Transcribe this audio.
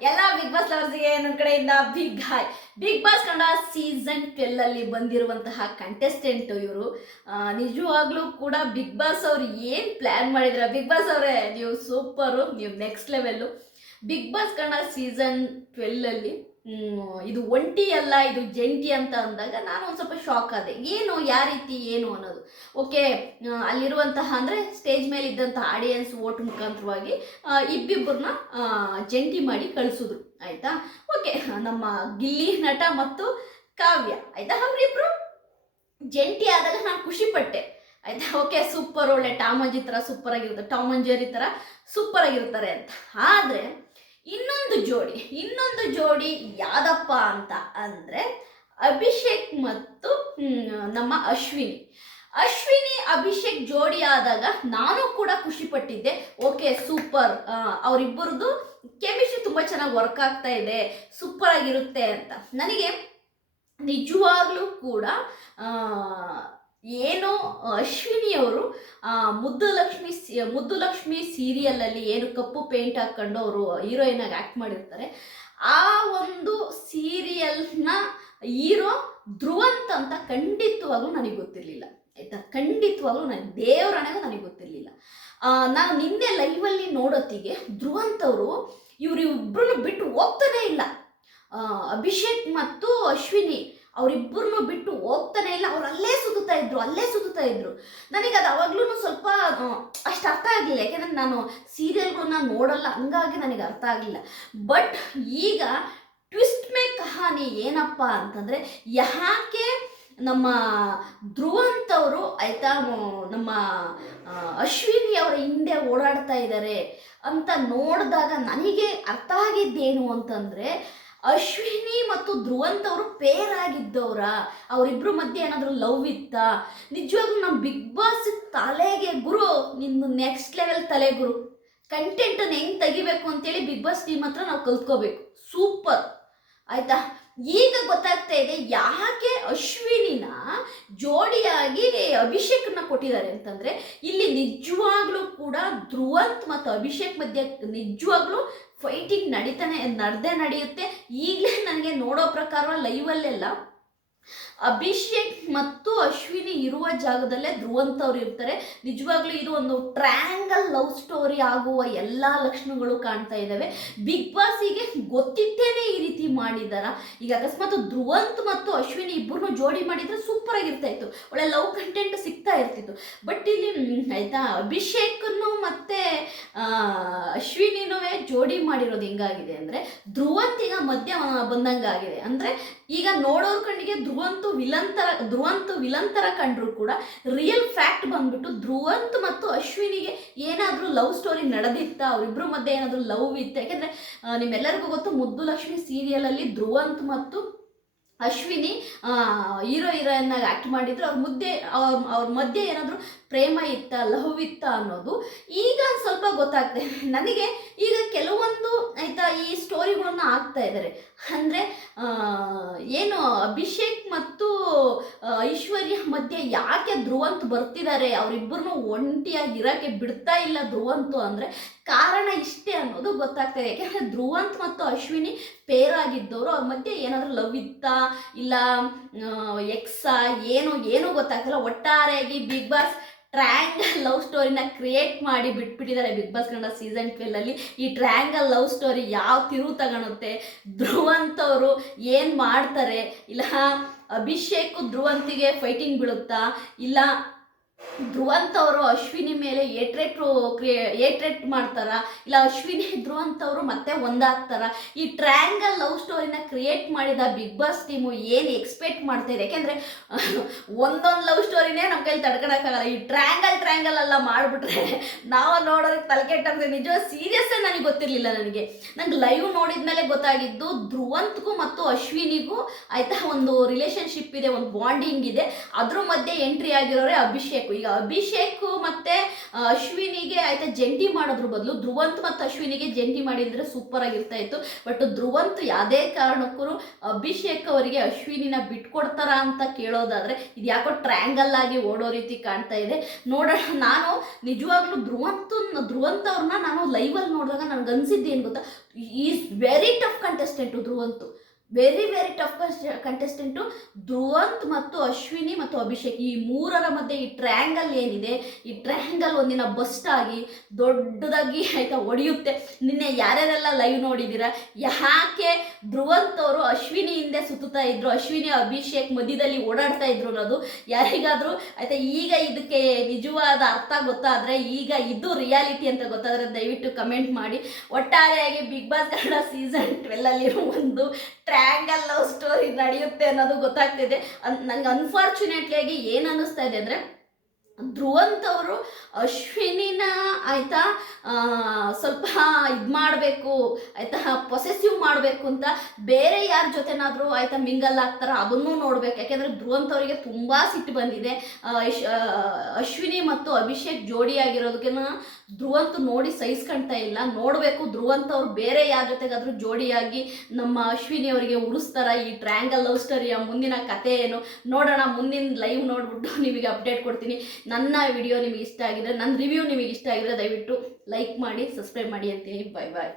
ಎಲ್ಲ big boss ಲವರ್ಸ್ಗೆ ನನ್ನ ಕಡೆಯಿಂದ big hi Big Boss Kannada season twelve ಅಲ್ಲಿ ಬಂದಿರುವಂತಹ ಕಂಟೆಸ್ಟೆಂಟ್ ಇವರು. ನಿಜವಾಗ್ಲೂ ಕೂಡ ಬಿಗ್ ಬಾಸ್ ಅವ್ರು ಏನು ಪ್ಲಾನ್ ಮಾಡಿದ್ರ? ಬಿಗ್ ಬಾಸ್ ಅವರೇ ನೀವು ಸೂಪರು ನೀವು next level Big Boss Kannada season twelve ಅಲ್ಲಿ ಮ್, ಇದು ಒಂಟಿ ಅಲ್ಲ, ಇದು ಜಂಟಿ ಅಂತ ಅಂದಾಗ ನಾನು ಒಂದು ಸ್ವಲ್ಪ ಶಾಕ್ ಆದೆ. ಏನು, ಯಾವ ರೀತಿ, ಏನು ಅನ್ನೋದು. ಓಕೆ ಅಲ್ಲಿರುವಂತಹ ಅಂದರೆ ಸ್ಟೇಜ್ ಮೇಲೆ ಇದ್ದಂತಹ ಆಡಿಯನ್ಸ್ ಓಟ್ ಮುಖಾಂತರವಾಗಿ ಇಬ್ಬಿಬ್ಬರನ್ನ ಜಂಟಿ ಮಾಡಿ ಕಳಿಸಿದ್ರು. ಆಯಿತಾ? ಓಕೆ ನಮ್ಮ ಗಿಲ್ಲಿ ನಟ ಮತ್ತು ಕಾವ್ಯ. ಆಯ್ತಾ? ಅವರಿಬ್ರು ಜಂಟಿ ಆದಾಗ ನಾನು ಖುಷಿ ಪಟ್ಟೆ. ಆಯ್ತಾ? ಓಕೆ ಸೂಪರ್ ಒಳ್ಳೆ ಟಾಮಂಜಿ ಥರ ಸೂಪರ್ ಆಗಿರುತ್ತೆ. ಟಾಮಂಜರಿ ಥರ ಸೂಪರ್ ಆಗಿರ್ತಾರೆ ಅಂತ. ಆದರೆ ಜೋಡಿ, ಇನ್ನೊಂದು ಜೋಡಿ ಯಾವ್ದಪ್ಪ ಅಂತ ಅಂದರೆ ಅಭಿಷೇಕ್ ಮತ್ತು ನಮ್ಮ ಅಶ್ವಿನಿ. ಅಶ್ವಿನಿ, ಅಭಿಷೇಕ್ ಜೋಡಿ ಆದಾಗ ನಾನು ಕೂಡ ಖುಷಿಪಟ್ಟಿದ್ದೆ ಓಕೆ, ಸೂಪರ್. ಅವರಿಬ್ಬರದು ಕೆಮಿಸ್ಟ್ರಿ ತುಂಬ ಚೆನ್ನಾಗಿ ವರ್ಕ್ ಆಗ್ತಾ ಇದೆ, ಸೂಪರ್ ಆಗಿರುತ್ತೆ ಅಂತ. ನನಗೆ ನಿಜವಾಗ್ಲೂ ಕೂಡ ಏನು ಅಶ್ವಿನಿಯವರು ಮುದ್ದು ಲಕ್ಷ್ಮಿ ಮುದ್ದು ಲಕ್ಷ್ಮಿ ಸೀರಿಯಲಲ್ಲಿ ಏನು ಕಪ್ಪು ಪೇಂಟ್ ಹಾಕ್ಕೊಂಡು ಅವರು ಹೀರೋಯಿನ್ ಆಗಿ ಆ್ಯಕ್ಟ್ ಮಾಡಿರ್ತಾರೆ. ಆ ಒಂದು ಸೀರಿಯಲ್ನ ಹೀರೋ ಧ್ರುವಂತ್ ಅಂತ ಖಂಡಿತವಾಗ್ಲೂ ನನಗೆ ಗೊತ್ತಿರಲಿಲ್ಲ. ಆಯ್ತಾ? ಖಂಡಿತವಾಗ್ಲೂ ನನಗೆ ದೇವರಣೆಗೂ ನನಗೆ ಗೊತ್ತಿರಲಿಲ್ಲ. ನಾನು ನಿನ್ನೆ ಲೈವಲ್ಲಿ ನೋಡೋತ್ತಿಗೆ ಧ್ರುವಂತ್ ಅವರು ಇವ್ರಿಬ್ರು ಬಿಟ್ಟು ಹೋಗ್ತಾನೇ ಇಲ್ಲ. ಅಭಿಷೇಕ್ ಮತ್ತು ಅಶ್ವಿನಿ ಅವರಿಬ್ಬರನ್ನು ಬಿಟ್ಟು ಹೋಗ್ತಾನೆ ಇಲ್ಲ ಅವ್ರು ಅಲ್ಲೇ ಸುತ್ತಾ ಇದ್ರು, ಅಲ್ಲೇ ಸುತ್ತಾ ಇದ್ರು. ನನಗೆ ಅದು ಅವಾಗ್ಲೂ ಸ್ವಲ್ಪ ಅಷ್ಟು ಅರ್ಥ ಆಗಲಿಲ್ಲ. ಯಾಕೆಂದ್ರೆ ನಾನು ಸೀರಿಯಲ್ಗಳನ್ನ ನೋಡಲ್ಲ, ಹಂಗಾಗಿ ನನಗೆ ಅರ್ಥ ಆಗಲಿಲ್ಲ. ಬಟ್ ಈಗ ಟ್ವಿಸ್ಟ್ ಮೇ ಕಹಾನಿ ಏನಪ್ಪ ಅಂತಂದರೆ, ಯಾಕೆ ನಮ್ಮ ಧ್ರುವಂತವರು ಆಯ್ತಾ ನಮ್ಮ ಅಶ್ವಿನಿ ಅವರ ಹಿಂದೆ ಓಡಾಡ್ತಾ ಇದ್ದಾರೆ ಅಂತ ನೋಡಿದಾಗ ನನಗೆ ಅರ್ಥ ಆಗಿದ್ದೇನು ಅಂತಂದರೆ ಅಶ್ವಿನಿ ಮತ್ತು ಧ್ರುವಂತ ಅವರು ಪೇರ್ ಆಗಿದ್ದವ್ರ. ಅವರಿಬ್ರು ಮಧ್ಯೆ ಏನಾದರೂ ಲವ್ ಇತ್ತ? ನಿಜವಾಗ್ಲೂ ನಮ್ಮ ಬಿಗ್ ಬಾಸ್ ತಲೆಗೆ ಗುರು ನಿನ್ನ ನೆಕ್ಸ್ಟ್ ಲೆವೆಲ್ ತಲೆ ಗುರು. ಕಂಟೆಂಟನ್ನು ಹೆಂಗೆ ತೆಗಿಬೇಕು ಅಂತೇಳಿ ಬಿಗ್ ಬಾಸ್ ಟೀಮ್ ಹತ್ರ ನಾವು ಕಲ್ತ್ಕೋಬೇಕು. ಸೂಪರ್ ಆಯ್ತಾ? ಈಗ ಗೊತ್ತಾಗ್ತಾ ಇದೆ ಯಾಕೆ ಅಶ್ವಿನಿನ ಜೋಡಿಯಾಗಿ ಅಭಿಷೇಕನ್ನ ಕೊಟ್ಟಿದ್ದಾರೆ ಅಂತಂದ್ರೆ, ಇಲ್ಲಿ ನಿಜವಾಗ್ಲೂ ಕೂಡ ಧ್ರುವಂತ್ ಮತ್ತು ಅಭಿಷೇಕ್ ಮಧ್ಯೆ ನಿಜವಾಗ್ಲೂ ಫೈಟಿಂಗ್ ನಡೀತಾನೆ, ನಡೆದೇ ನಡೆಯುತ್ತೆ. ಈಗಲೇ ನನಗೆ ನೋಡೋ ಪ್ರಕಾರ ಲೈವಲ್ಲೆಲ್ಲ ಅಭಿಷೇಕ್ ಮತ್ತು ಅಶ್ವಿನಿ ಇರುವ ಜಾಗದಲ್ಲೇ ಧ್ರುವಂತ್ ಅವ್ರು ಇರ್ತಾರೆ. ನಿಜವಾಗ್ಲೂ ಇದು ಒಂದು ಟ್ರ್ಯಾಂಗಲ್ ಲವ್ ಸ್ಟೋರಿ ಆಗುವ ಎಲ್ಲ ಲಕ್ಷಣಗಳು ಕಾಣ್ತಾ ಇದ್ದಾವೆ ಬಿಗ್ ಬಾಸಿಗೆ ಗೊತ್ತಿತ್ತೇನೆ ಈ ರೀತಿ ಮಾಡಿದಾರ. ಈಗ ಅಕಸ್ಮಾತ್ ಧ್ರುವಂತ್ ಮತ್ತು ಅಶ್ವಿನಿ ಇಬ್ಬರನ್ನು ಜೋಡಿ ಮಾಡಿದ್ರೆ ಸೂಪರ್ ಆಗಿರ್ತಾ ಇತ್ತು. ಒಳ್ಳೆ ಲವ್ ಕಂಟೆಂಟ್ ಸಿಗ್ತಾ ಇರ್ತಿತ್ತು. ಬಟ್ ಇಲ್ಲಿ ಆಯ್ತಾ ಅಭಿಷೇಕನ್ನು ಮತ್ತೆ ಅಶ್ವಿನಿನೂ ಜೋಡಿ ಮಾಡಿರೋದು ಹೆಂಗಾಗಿದೆ ಅಂದ್ರೆ ಧ್ರುವಂತ್ ಈಗ ಮಧ್ಯ ಬಂದಂಗಾಗಿದೆ. ಅಂದ್ರೆ, ಈಗ ನೋಡೋರ್ ಕಣ್ಣಿಗೆ ಧ್ರುವಂತು ವಿಲಂತರ ತರ ಧ್ರುವಂತು ವಿಲಂತರ ಕಂಡರೂ ಕಂಡ್ರು ಕೂಡ ರಿಯಲ್ ಫ್ಯಾಕ್ಟ್ ಬಂದ್ಬಿಟ್ಟು ಧ್ರುವಂತ್ ಮತ್ತು ಅಶ್ವಿನಿಗೆ ಏನಾದರೂ ಲವ್ ಸ್ಟೋರಿ ನಡೆದಿತ್ತ ಅವರಿಬ್ಬರ ಮಧ್ಯೆ ಏನಾದರೂ ಲವ್ ಇತ್ತು. ಯಾಕೆಂದರೆ ನಿಮ್ಮೆಲ್ಲರಿಗೂ ಗೊತ್ತು, ಮುದ್ದು ಲಕ್ಷ್ಮಿ ಸೀರಿಯಲಲ್ಲಿ ಧ್ರುವಂತ್ ಮತ್ತು ಅಶ್ವಿನಿ ಹೀರೋ ಹೀರೋಯಿನ್ ಆ್ಯಕ್ಟ್ ಮಾಡಿದ್ರು. ಅವ್ರ ಮುದ್ದೆ, ಅವ್ರ ಅವ್ರ ಮಧ್ಯೆ ಏನಾದರೂ ಪ್ರೇಮ ಇತ್ತ ಲವ್ ಇತ್ತ ಅನ್ನೋದು ಈಗ ಸ್ವಲ್ಪ ಗೊತ್ತಾಗ್ತದೆ. ನನಗೆ ಈಗ ಕೆಲವೊಂದು, ಆಯ್ತಾ, ಈ ಸ್ಟೋರಿಗಳನ್ನ ಹಾಕ್ತಾ ಇದ್ದಾರೆ. ಅಂದರೆ ಏನು ಅಭಿಷೇಕ್ ಮತ್ತು ಐಶ್ವರ್ಯ ಮಧ್ಯೆ ಯಾಕೆ ಧ್ರುವಂತ್ ಬರ್ತಿದ್ದಾರೆ? ಅವರಿಬ್ಬರನ್ನು ಒಂಟಿಯಾಗಿ ಇರೋಕ್ಕೆ ಬಿಡ್ತಾ ಇಲ್ಲ ಧ್ರುವಂತು ಅಂದರೆ ಕಾರಣ ಇಷ್ಟೇ ಅನ್ನೋದು ಗೊತ್ತಾಗ್ತದೆ ಯಾಕೆಂದರೆ ಧ್ರುವಂತ್ ಮತ್ತು ಅಶ್ವಿನಿ ಪೇರ್ ಆಗಿದ್ದವರು, ಅವ್ರ ಮಧ್ಯೆ ಏನಾದರೂ ಲವ್ ಇತ್ತಾ? ಇಲ್ಲ ಎಕ್ಸಾ ಏನು, ಏನೂ ಗೊತ್ತಾಗ್ತಿಲ್ಲ. ಒಟ್ಟಾರೆಯಾಗಿ ಬಿಗ್ ಬಾಸ್ ಟ್ರ್ಯಾಂಗಲ್ ಲವ್ ಸ್ಟೋರಿನ ಕ್ರಿಯೇಟ್ ಮಾಡಿ ಬಿಟ್ಬಿಟ್ಟಿದ್ದಾರೆ ಬಿಗ್ ಬಾಸ್ ಕನ್ನಡ ಸೀಸನ್ ಟ್ವೆಲ್ಲಲ್ಲಿ ಈ ಟ್ರಯಾಂಗಲ್ ಲವ್ ಸ್ಟೋರಿ ಯಾವ ತಿರುವು ತಗೊಳುತ್ತೆ ಧ್ರುವಂತವರು ಏನು ಮಾಡ್ತಾರೆ? ಇಲ್ಲ, ಅಭಿಷೇಕ್ ಧ್ರುವಂತಿಗೆ ಫೈಟಿಂಗ್ ಬೀಳುತ್ತಾ? ಇಲ್ಲ ಧ್ರುವಂತ್ ಅವರು ಅಶ್ವಿನಿ ಮೇಲೆ ಏಟ್ರೆಟ್ ಕ್ರಿಯೇ, ಏಟ್ರೆಟ್ ಮಾಡ್ತಾರ? ಇಲ್ಲ ಅಶ್ವಿನಿ ಧ್ರುವಂತ್ ಅವರು ಮತ್ತೆ ಒಂದಾಗ್ತಾರ? ಈ ಟ್ರ್ಯಾಂಗಲ್ ಲವ್ ಸ್ಟೋರಿನ ಕ್ರಿಯೇಟ್ ಮಾಡಿದ ಬಿಗ್ ಬಾಸ್ ಟೀಮು ಏನು ಎಕ್ಸ್ಪೆಕ್ಟ್ ಮಾಡ್ತಾರೆ ಯಾಕೆಂದ್ರೆ, ಒಂದೊಂದು ಲವ್ ಸ್ಟೋರಿನೇ ನಮ್ಮ ಕೈಲಿ ತಡ್ಕೊಳಕ್ಕಾಗಲ್ಲ. ಈ ಟ್ರ್ಯಾಂಗಲ್ ಟ್ರ್ಯಾಂಗಲ್ ಎಲ್ಲ ಮಾಡಿಬಿಟ್ರೆ ನಾವು ನೋಡೋದಕ್ಕೆ ತಲೆ ಕೆಟ್ಟಂದ್ರೆ ನಿಜ ಸೀರಿಯಸ್ ನನಗೆ ಗೊತ್ತಿರಲಿಲ್ಲ ನನಗೆ. ನಂಗೆ ಲೈವ್ ನೋಡಿದ ಮೇಲೆ ಗೊತ್ತಾಗಿದ್ದು ಧ್ರುವಂತ್ಗೂ ಮತ್ತು ಅಶ್ವಿನಿಗೂ ಆಯಿತಾ ಒಂದು ರಿಲೇಶನ್ಶಿಪ್ ಇದೆ, ಒಂದು ಬಾಂಡಿಂಗ್ ಇದೆ. ಅದ್ರ ಮಧ್ಯೆ ಎಂಟ್ರಿ ಆಗಿರೋರೆ ಅಭಿಷೇಕ್. ಅಭಿಷೇಕ್. ಈಗ ಅಭಿಷೇಕ್ ಮತ್ತೆ ಅಶ್ವಿನಿಗೆ ಆಯ್ತಾ ಜಂಟಿ ಮಾಡೋದ್ರ ಬದಲು ಧ್ರುವಂತ್ ಮತ್ತು ಅಶ್ವಿನಿಗೆ ಜಂಟಿ ಮಾಡಿದ್ರೆ ಸೂಪರ್ ಆಗಿರ್ತಾ ಇತ್ತು. ಬಟ್ ಧ್ರುವಂತ್ ಯಾವುದೇ ಕಾರಣಕ್ಕೂ ಅಭಿಷೇಕ್ ಅವರಿಗೆ ಅಶ್ವಿನಿನ ಬಿಟ್ಕೊಡ್ತಾರ ಅಂತ ಕೇಳೋದಾದ್ರೆ ಇದು ಯಾಕೋ ಟ್ರ್ಯಾಂಗಲ್ ಆಗಿ ಓಡೋ ರೀತಿ ಕಾಣ್ತಾ ಇದೆ. ನೋಡೋಣ, ನಾನು ನಿಜವಾಗ್ಲೂ ಧ್ರುವಂತ್ ಧ್ರುವಂತ್ ಅವ್ರನ್ನ ನಾನು ಲೈವಲ್ಲಿ ನೋಡಿದಾಗ ನನಗೆ ಅನ್ಸಿದ್ದು ಏನು ಗೊತ್ತಾ? Is very tough contestant Dhruvanth. Very very tough contestant Dhruvanth ಮತ್ತು ಅಶ್ವಿನಿ ಮತ್ತು ಅಭಿಷೇಕ್. ಈ ಮೂರರ ಮಧ್ಯೆ ಈ ಟ್ರ್ಯಾಂಗಲ್ ಏನಿದೆ, ಈ ಟ್ರ್ಯಾಂಗಲ್ ಒಂದಿನ ಬಸ್ಟ್ ಆಗಿ ದೊಡ್ಡದಾಗಿ ಆಯ್ತಾ, ಒಡೆಯುತ್ತೆ. ನಿನ್ನೆ ಯಾರ್ಯಾರೆಲ್ಲ ಲೈವ್ ನೋಡಿದ್ದೀರಾ ಯಾಕೆ ಧ್ರುವಂತ್ ಅವರು ಅಶ್ವಿನಿ ಹಿಂದೆ ಸುತ್ತುತ್ತಾ ಇದ್ರು. ಅಶ್ವಿನಿ, ಅಭಿಷೇಕ್ ಮಧ್ಯದಲ್ಲಿ ಓಡಾಡ್ತಾ ಇದ್ರು ಅನ್ನೋದು. ಯಾರಿಗಾದ್ರೂ, ಆಯ್ತಾ, ಈಗ ಇದಕ್ಕೆ ನಿಜವಾದ ಅರ್ಥ ಗೊತ್ತಾದ್ರೆ, ಈಗ ಇದು ರಿಯಾಲಿಟಿ ಅಂತ ಗೊತ್ತಾದ್ರೆ ದಯವಿಟ್ಟು ಕಮೆಂಟ್ ಮಾಡಿ. ಒಟ್ಟಾರೆಯಾಗಿ Big Boss Kannada season twelve ಅಲ್ಲಿರೋ ಒಂದು ಟ್ರ್ಯಾಂಗಲ್ ಲವ್ ಸ್ಟೋರಿ ನಡೆಯುತ್ತೆ ಅನ್ನೋದು ಗೊತ್ತಾಗ್ತಿದೆ. ನಂಗೆ ಅನ್ಫಾರ್ಚುನೇಟ್ಲಿ ಆಗಿ ಏನು ಅನ್ನಿಸ್ತಾ ಇದೆ ಅಂದರೆ ಧ್ರುವಂತ್ ಅವರು ಅಶ್ವಿನಿನ ಆಯ್ತಾ ಸ್ವಲ್ಪ ಇದು ಮಾಡಬೇಕು, ಆಯ್ತಾ ಪೊಸೆಸಿವ್ ಮಾಡಬೇಕು ಅಂತ ಬೇರೆ ಯಾರ ಜೊತೆನಾದರೂ ಆಯ್ತಾ ಮಿಂಗಲ್ ಆಗ್ತಾರ ಅದನ್ನು ನೋಡ್ಬೇಕು. ಯಾಕೆಂದರೆ ಧ್ರುವಂತ್ ಅವರಿಗೆ ತುಂಬ ಸಿಟ್ಟು ಬಂದಿದೆ. ಅಶ್ವಿನಿ ಮತ್ತು ಅಭಿಷೇಕ್ ಜೋಡಿಯಾಗಿರೋದಕ್ಕಿಂತ ಧ್ರುವಂತ್ ನೋಡಿ ಸಹಿಸ್ಕೊಂತ ಇಲ್ಲ. ನೋಡಬೇಕು ಧ್ರುವಂತ ಅವ್ರು ಬೇರೆ ಯಾರ ಜೊತೆಗಾದ್ರೂ ಜೋಡಿಯಾಗಿ ನಮ್ಮ ಅಶ್ವಿನಿ ಅವರಿಗೆ ಉಳಿಸ್ತಾರ? ಈ ಟ್ರ್ಯಾಂಗಲ್ ಲವ್ ಸ್ಟೋರಿಯ ಮುಂದಿನ ಕತೆ ಏನು? ನೋಡೋಣ, ಮುಂದಿನ ಲೈವ್ ನೋಡ್ಬಿಟ್ಟು ನಿಮಗೆ ಅಪ್ಡೇಟ್ ಕೊಡ್ತೀನಿ. ನನ್ನ ವಿಡಿಯೋ ನಿಮಗೆ ಇಷ್ಟ ಆಗಿದ್ರೆ ನನ್ನ ರಿವ್ಯೂ ನಿಮಗೆ ಇಷ್ಟ ಆಗಿದ್ರೆ ದಯವಿಟ್ಟು ಲೈಕ್ ಮಾಡಿ ಸಬ್ಸ್ಕ್ರೈಬ್ ಮಾಡಿ ಅಂತೀನಿ ಬಾಯ್ ಬಾಯ್